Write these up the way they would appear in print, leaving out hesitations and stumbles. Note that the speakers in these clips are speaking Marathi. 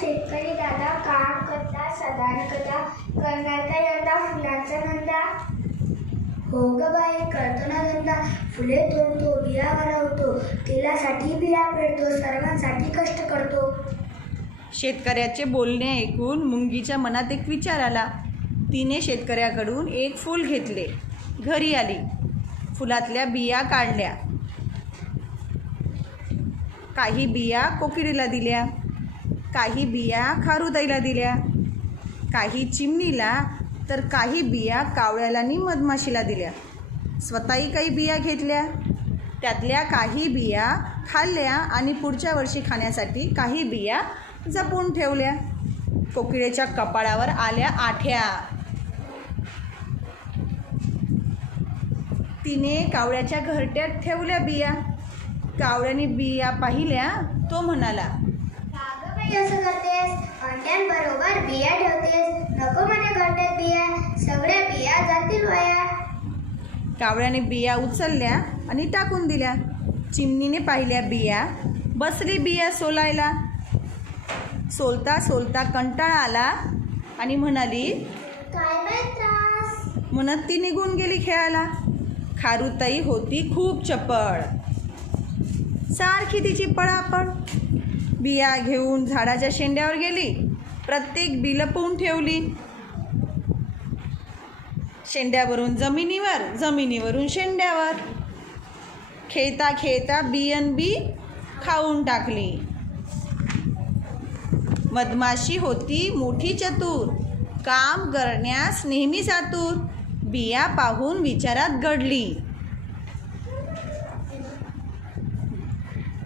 शेतकरी दादा काम करता साधारण कथा करण्याचा यंदा फुलांचा धंदा. हो ग बाई, करतो ना धंदा. फुले तोडतो, बिया घालवतो, तेलासाठी बिया पेरतो, सर्वांसाठी कष्ट करतो. शेतकऱ्याचे बोलणे ऐकून मुंगीच्या मनात एक विचार आला. तिने शेतकऱ्याकडून एक फूल घेतले. घरी आली, फुलातल्या बिया काढल्या. काही बिया कोकिळेला दिल्या, काही बिया खारुताईला दिल्या, काही चिमणीला, तर काही बिया कावळ्याला आणि मधमाशीला दिल्या. स्वतःही काही बिया घेतल्या. त्यातल्या काही बिया खाल्ल्या आणि पुढच्या वर्षी खाण्यासाठी काही बिया जपून ठेवल्या. कोकिळेच्या कपाळावर आल्या आठ्या. तिने कावळ्याच्या घरट्यात ठेवल्या बिया. कावळ्याने बिया पाहिल्या. तो म्हणाला, का बाई असं करतेस? अंड्यांबरोबर बिया ठेवतेस. नको माझ्या घरट्यात बिया, सगळ्या बिया जातील वाया. कावळ्याने बिया उचलल्या आणि टाकून दिल्या. चिमणीने पाहिल्या बिया, बसली बिया सोलायला. सोलता सोलता कंटाळा आला आणि म्हणाली, काय बाई त्रास. म्हणत ती निघून गेली खेळायला. खारुताई होती खूप चपळ. सारखी तिची पळापळ. बिया घेऊन झाडाच्या शेंड्यावर गेली. प्रत्येक बी लपवून ठेवली. शेंड्यावरून जमिनीवर, जमिनीवरून शेंड्यावर. खेळता खेळता बी खाऊन टाकली. मधमाशी होती मोठी चतुर, काम करण्यास नेहमी आतुर. बिया पाहून विचारात गडली.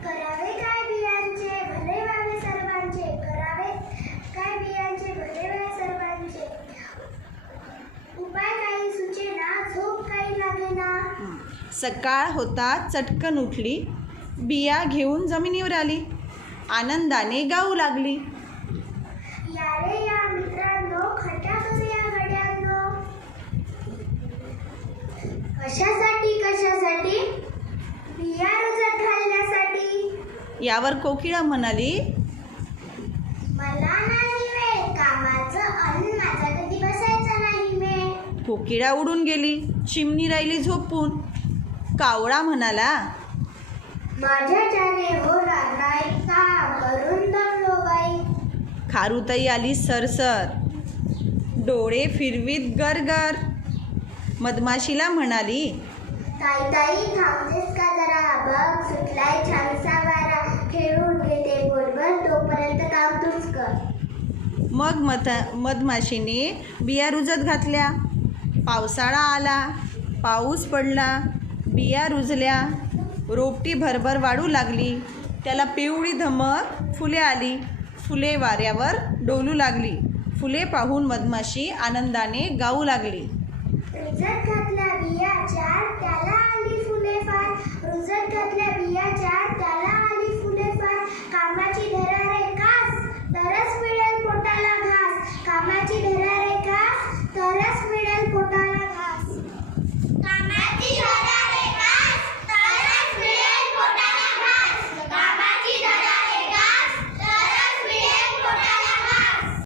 करावे काय बियांचे भले व्हावे सर्वांचे. करावे काय बियांचे भले व्हावे सर्वांचे. उपाय काही सुचेना, झोप काही लागेना. सकाळ होता, चटकन उठली. बिया घेऊन जमिनीवर आली. आनंदाने गाऊ लागली. या रे या मित्रांनो, खड्डा करूया गड्यांनो. कशासाठी बिया रुजत घालण्यासाठी. यावर कोकिळा म्हणाली, मला नाही वेळ, कामाचं अन्न माझा कधी बसायचा नाही मेळ. कोकिळा उडून गेली. चिमणी राहिली झोपून. कावळा म्हणाला, माझ्याच्याने होणार नाही, काम करून दमलो बाई. खारुताई आली सरसर, डोळे फिरवीत गरगर. मधमाशीला म्हणाली, ताई थांबतेस का जरा, बघ सुटलाय छानसा वारा. खेळून घेते पोटभर, तोपर्यंत काम तूच कर. मग मधमाशीने बिया रुजत घातल्या. पावसाळा आला, पाऊस पडला, बिया रुजल्या. रोपटी भरभर वाढू लागली. त्याला पिवळी धमक फुले आली. फुले वाऱ्यावर डोलू लागली. फुले पाहून मधमाशी आनंदाने गाऊ लागली. रुजत